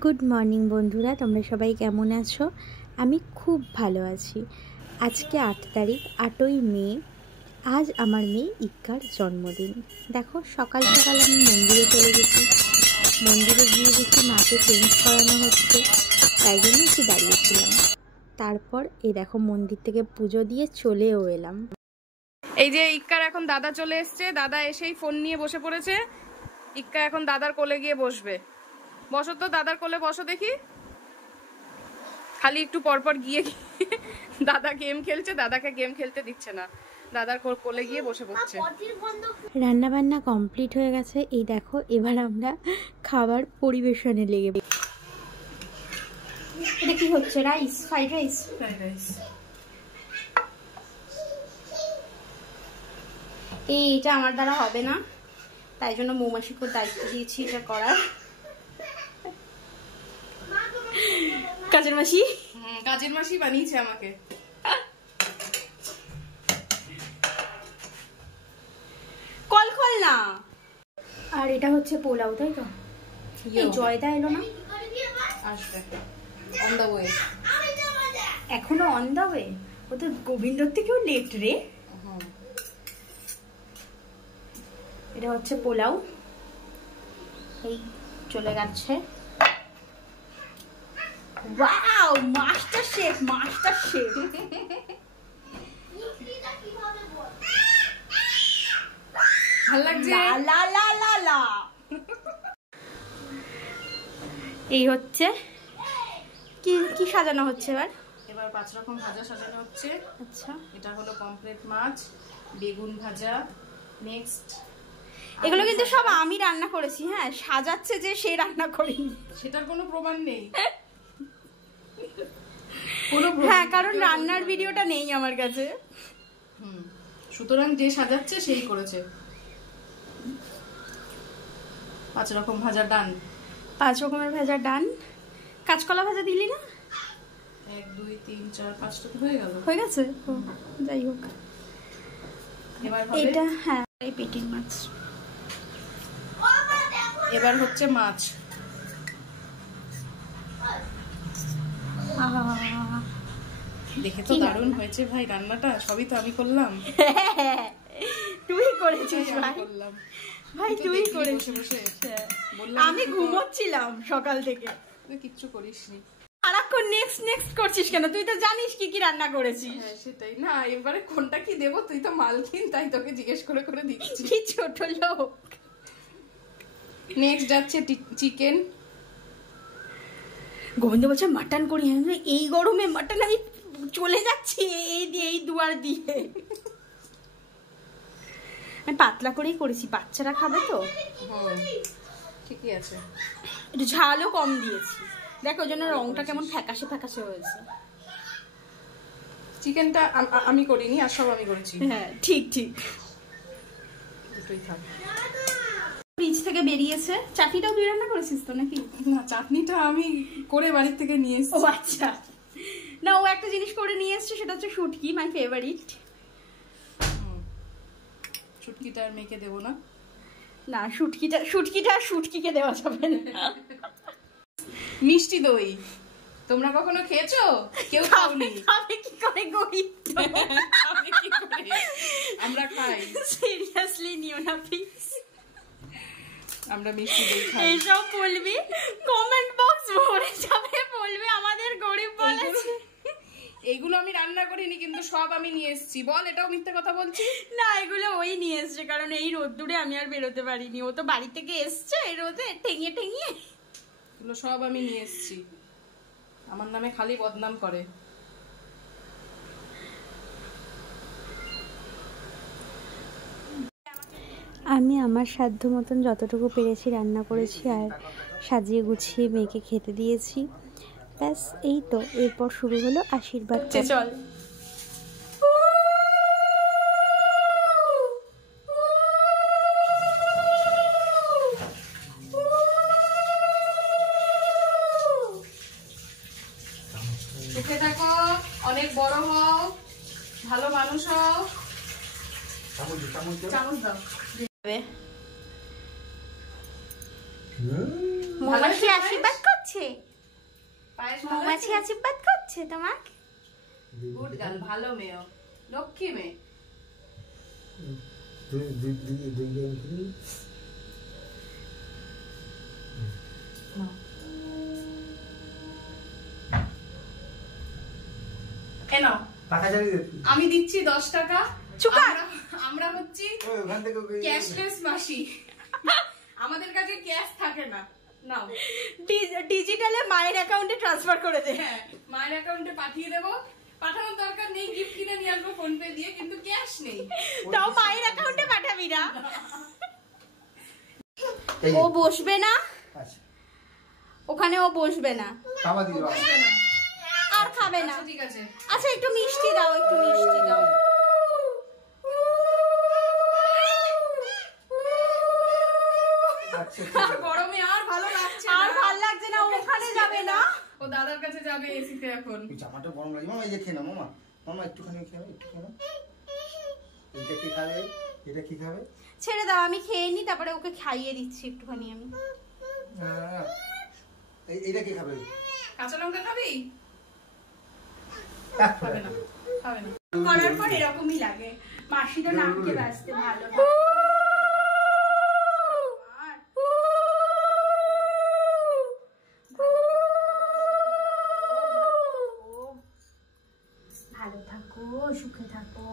Good morning বন্ধুরা, তোমরা সবাই কেমন আছো? আমি খুব ভালো আছি। আজকে 8 তারিখ, 8ই মে। আজ আমার মেয়ে ইক্কার জন্মদিন। দেখো, সকাল সকাল আমি মন্দিরে চলে গেছি। মন্দিরে গিয়ে দেখি মাকে চেঞ্জ করানো হচ্ছে, তাই জন্য একটু দাঁড়িয়েছিলাম। তারপর এই দেখো, মন্দির থেকে পুজো দিয়ে চলেও এলাম। এই যে ইক্কার এখন দাদা চলে এসছে। দাদা এসেই ফোন নিয়ে বসে পড়েছে। ইক্কা এখন দাদার কোলে গিয়ে বসবে। বসো তো, দাদার কোলে বসো দেখি। খালি একটু পরপর গিয়ে দাদা গেম খেলছে, দাদাকে গেম খেলতে দিচ্ছে না, দাদার কোলে গিয়ে বসে পড়ছে। রান্না বান্না কমপ্লিট হয়ে গেছে। এই দেখো, এবার আমরা খাবার পরিবেশনে লেগে। এটা কি হচ্ছে? Rice, fried rice. এটা আমার দ্বারা হবে না, তাই জন্য মৌমাছিকে দায়িত্ব দিয়েছি এটা করার। কাজের মাসি বানিয়েছে আমাকে। কল খোল না। আর এটা হচ্ছে পোলাও, তাই তো? এই জয়দা এলো না? আসবে অন দা ওয়ে। এখনো অন দা ওয়ে? ও তো গোবিন্দর থেকেও লেট রে। এটা হচ্ছে পোলাও, এই চলে গেছে। Wow, master chef, master chef. ভালো লাগছে। লা লা লা লা। এই হচ্ছে কি কি সাজানো হচ্ছে এবার 5 রকম ভাজা সাজানো হচ্ছে। আচ্ছা, এটা হলো পমফ্রেট মাছ, বেগুন ভাজা। নেক্সট, এগুলো কিন্তু সব আমি রান্না করেছি। হ্যাঁ, সাজাচ্ছে যে সে রান্না করিনি, সেটার কোনো প্রমাণ নেই। হ্যাঁ, কারণ রান্নার ভিডিওটা নেই আমার কাছে। সুতরাং যে সাজাচ্ছে সেই করেছে। 5 রকম ভাজা ডান। 5 রকমের ভাজা ডান। কাঁচকলা ভাজা দিলি না? 1 2 3 4 5টা তো হয়ে গেল। হয়ে গেছে, যাই হোক। এবার এটা হ্যাঁ, এই পেটিং মাছ। এবার হচ্ছে মাছ। দেখে তো দারুণ হয়েছে ভাই রান্নাটা। সবই তো আমি করলাম। তুই করেছিস ভাই? করলাম ভাই, তুই করেছিস। আমি ঘুমোচ্ছিলাম সকাল থেকে। তুই কিচ্ছু করিসনি। সারাক্ষণ নেক্সট নেক্সট করছিস কেন? তুই তো জানিস কি কি রান্না করেছিস। হ্যাঁ, সেটাই না। এবারে কোনটা কি দেবো, তুই তো মালকিন, তাই তোকে জিজ্ঞেস করে করে দিচ্ছি। কি ছোট লোক। নেক্সট যাচ্ছে চিকেন। গোবিন্দ বলছে মাটন করি। এই গরমে মাটন আমি চলে যাচ্ছি এই দুয়ার দিয়ে। আমি পাতলা করেই করেছি, বাচ্চারা খাবে তো। ঠিকই আছে। একটু ঝালও কম দিয়েছি, দেখো ওই জন্য রংটা কেমন ফ্যাকাশে ফ্যাকাশে হয়েছে। চিকেনটা আমি করিনি, আর সব আমি করেছি। হ্যাঁ, ঠিক ঠিক। দুটোই থাক। ফ্রিজ থেকে বেরিয়েছে। চাটনিটাও তুই রান্না করেছিস তো নাকি? না, চাটনিটা আমি করে বাড়ির থেকে নিয়ে এসেছি। ও আচ্ছা। না, ও একটা জিনিস করে নিয়ে এসছে, সেটা হচ্ছে শুটকি, মাই ফেভারিট। শুটকিটা আর মেখে দেবো না। না, শুটকিকে দেওয়া যাবে না। মিষ্টি দই তোমরা কখনো খেয়েছো? কেউ খাওনি? খাবে কি করে গরিব? আমরা খাই। সিরিয়াসলি নিও না প্লিজ। আমরা মিষ্টি দই খাই। এইসব বলবি, কমেন্ট বক্স ভরে যাবে, বলবে আমাদের গরিব বলেছে। এইগুলো আমি রান্না করিনি, কিন্তু সব আমি নিয়ে এসেছি। বল, এটাও মিথ্যে কথা বলছি? না, এগুলো ওই নিয়ে এসছে, কারণ এই রোদ্দুরে আমি আর বেরোতে পারিনি। ও তো বাড়ি থেকে এসছে এই রোদে ঠেঙিয়ে ঠেঙিয়ে। এগুলো সব আমি নিয়ে এসেছি। আমার নামে খালি বদনাম করে। আমি আমার সাধ্য মতন যতটুকু পেরেছি রান্না করেছি, আর সাজিয়ে গুছিয়ে মেয়েকে খেতে দিয়েছি। ব্যাস, এই তো। এরপর শুরু হলো আশীর্বাদ। চল। সুখে থাকো, অনেক বড় হও, ভালো মানুষ হও। চামচ দাও। মৌমাছি আশীর্বাদ করছে। করছে? মৌমাছি আশীর্বাদ করছে তোমাকে? গুড গার্ল, ভালো মেয়ে, লক্ষ্মী মেয়ে। আমি দিচ্ছি 10 টাকা। আমরা হচ্ছি ক্যাশলেস মাসি, আমাদের কাছে ক্যাশ থাকে না। নাও, ডিজিটালে মায়ের অ্যাকাউন্টে ট্রান্সফার করে দে। হ্যাঁ, মায়ের অ্যাকাউন্টে পাঠিয়ে দেবো। পাঠানোর দরকার নেই, গিফট কিনে নিয়ে আসবো ফোন পে দিয়ে, কিন্তু ক্যাশ নেই। তাও মায়ের অ্যাকাউন্টে পাঠাবি না? ও বসবে না ওখানে, ও বসবে না আর খাবে না। ঠিক আছে, আচ্ছা একটু মিষ্টি দাও, একটু মিষ্টি দাও। গরমে আর ভালো লাগছে না, আর ভালো লাগছে না, ওখানে যাবে না, ও দাদার কাছে যাবে এসিতে। এখন জামাটা গরম লাগে মামা, এই যে খেয়ে না মামা, মামা একটুখানি খেয়ে নাও, একটু খেয়ে নাও। এটা কি খাবে? এটা কি খাবে? ছেড়ে দাও, আমি খেয়ে নি, তারপরে ওকে খাইয়ে দিচ্ছি একটুখানি আমি। এইটা কি খাবে? কাঁচা লঙ্কা খাবি? খাবে না, খাবে না। করার পর এরকমই লাগে, মাসিটা নামকে ব্যস্ত ভালো না। ভালো থাকো, সুখে থাকো,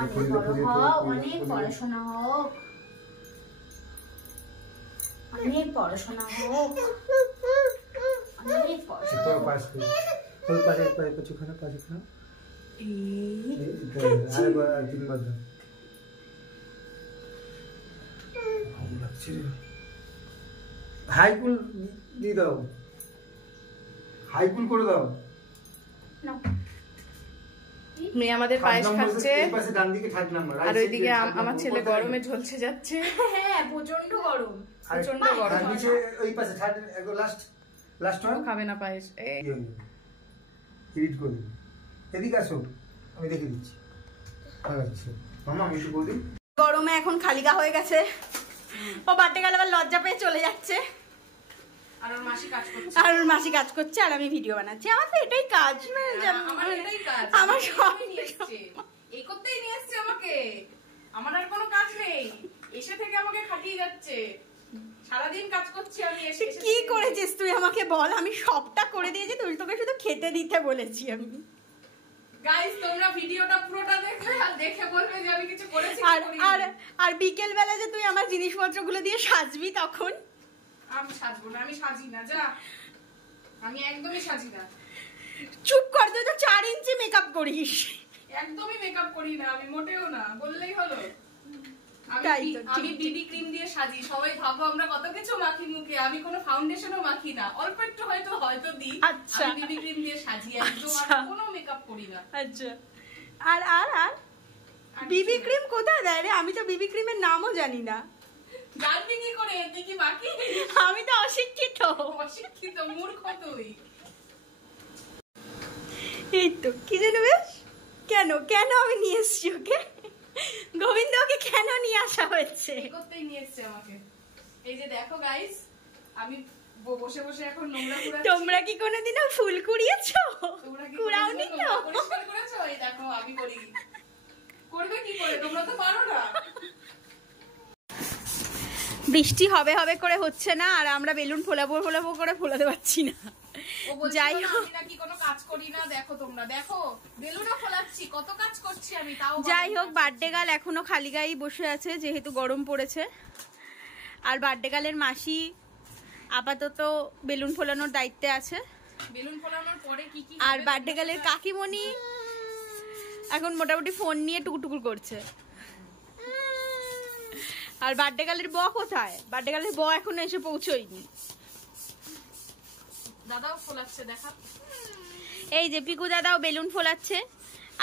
অনেক বড় হও, অনেক পড়াশোনা হোক, অনেক পড়াশোনা হোক, অনেক পড়াশোনা। হাইকুল দিয়ে দাও, হাইকুল করে দাও। মেয়ে আমাদের পায়েস খাচ্ছে, আর ওইদিকে আমার ছেলে গরমে ঝলসে যাচ্ছে। হ্যাঁ, প্রচন্ড গরম, প্রচন্ড গরম। ওই পাশে লাস্ট খাবে না পায়েস। এডিট করে দিবি, এদিকে আসো, আমি দেখে দিচ্ছি। মামা আমি একটু বলি, গরমে এখন খালিগা হয়ে গেছে, ও বাড়তে গেলে আবার লজ্জা পেয়ে চলে যাচ্ছে, আর ওর মাসি কাজ করছে, আর আমি ভিডিও বানাচ্ছি। আমার তো এটাই কাজ, আমার সব এই করতেই নিয়ে এসছে আমাকে। আমার আর কোনো কাজ নেই, এসে থেকে আমাকে খাটিয়ে যাচ্ছে, সারাদিন কাজ করছি আমি। এসে কি করেছিস তুই আমাকে বল? আমি সবটা করে দিয়েছি, তুই তোকে শুধু খেতে দিতে বলেছি আমি। গাইস, তোমরা ভিডিওটা পুরোটা দেখলে আর দেখে বলবে যে আমি কিছু করেছি। আর বিকেল বেলা যে তুই আমার জিনিসপত্রগুলো দিয়ে সাজবি, তখন আমি সাজবো না, আমি সাজি না, যা, আমি একদমই সাজি না। চুপ কর, তুই তো 4 ইঞ্চি মেকআপ করিস। একদমই মেকআপ করি না আমি, মোটেও না, বললেই হলো। আমি বিবি ক্রিম দিয়ে সাজি, সবাই ভাবো আমরা কত কিছু মাখি মুখে, আমি কোনো ফাউন্ডেশনও মাখি না, অল্প একটু হয়তো দিই। আচ্ছা, আমি বিবি ক্রিম দিয়ে সাজি, একদম কোনো মেকআপ করি না। আচ্ছা, আর আর আর বিবি ক্রিম কোথায় দেয় রে? আমি তো বিবি ক্রিমের নামও জানি না। জানবি কি করে? তুই কি বাকি? আমি তো অশিক্ষিত, মূর্খ তুই। এই তো কি জানো বেশ, কেন আমি নিয়ে এসছি ওকে, গোবিন্দকে কেন নিয়ে আসা হয়েছে? করতেই নিয়ে এসছে আমাকে। এই যে দেখো গাইস, আমি বসে বসে এখন নোংরা কুড়াচ্ছি। তোমরা কি কোনোদিনও ফুল কুড়িয়েছো? কুড়াওনি তো? পরিষ্কার করেছো? এই দেখো আমি করি, করবে কি করে? তোমরা তো পারো না। বৃষ্টি হবে করে হচ্ছে না, আর আমরা বেলুন ফোলাবো করে ফোলাতে পারছি না। যাই হোক, আমি নাকি কোনো কাজ করি না। দেখো তোমরা, দেখো বেলুনও ফোলাচ্ছি, কত কাজ করছি আমি, তাও। যাই হোক, বার্থডে গার্ল এখনো খালি গায়েই বসে আছে, যেহেতু গরম পড়েছে। আর বার্থডে গার্লের মাসি আপাতত বেলুন ফোলানোর দায়িত্বে আছে। বেলুন ফোলানোর পরে কি আর বার্থডে গার্লের কাকিমণি এখন মোটামুটি ফোন নিয়ে টুকুটুকুর করছে। আর বার্থডে গার্লের ব কোথায়? বার্থডে গার্লের ব এখনো এসে পৌঁছয়নি। দাদাও ফোলাচ্ছে, দেখা। এই যে পিকু দাদাও বেলুন ফোলাচ্ছে,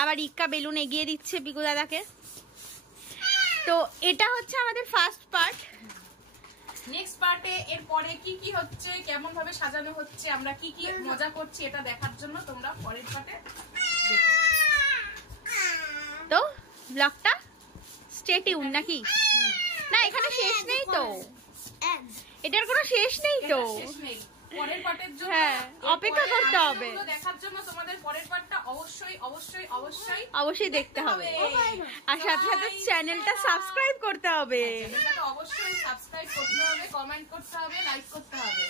আবার ইক্কা বেলুন এগিয়ে দিচ্ছে পিকু দাদাকে। তো এটা হচ্ছে আমাদের ফার্স্ট পার্ট। নেক্সট পার্টে এর পরে কি হচ্ছে, কেমন ভাবে সাজানো হচ্ছে, আমরা কি মজা করছি, এটা দেখার জন্য তোমরা পরের পার্টে দেখো। তো ব্লগটা স্টে টিউন নাকি? না, এখানে শেষ নেই তো, এটার কোনো শেষ নেই তো। শেষ নেই। পরের পার্টের জন্য হ্যাঁ, অপেক্ষা করতে হবে। দেখার জন্য তোমাদের পরের পার্টটা অবশ্যই অবশ্যই অবশ্যই অবশ্যই দেখতে হবে, আর সাথে সাথে চ্যানেলটা সাবস্ক্রাইব করতে হবে। চ্যানেলটা অবশ্যই সাবস্ক্রাইব করতে হবে, কমেন্ট করতে হবে, লাইক করতে হবে।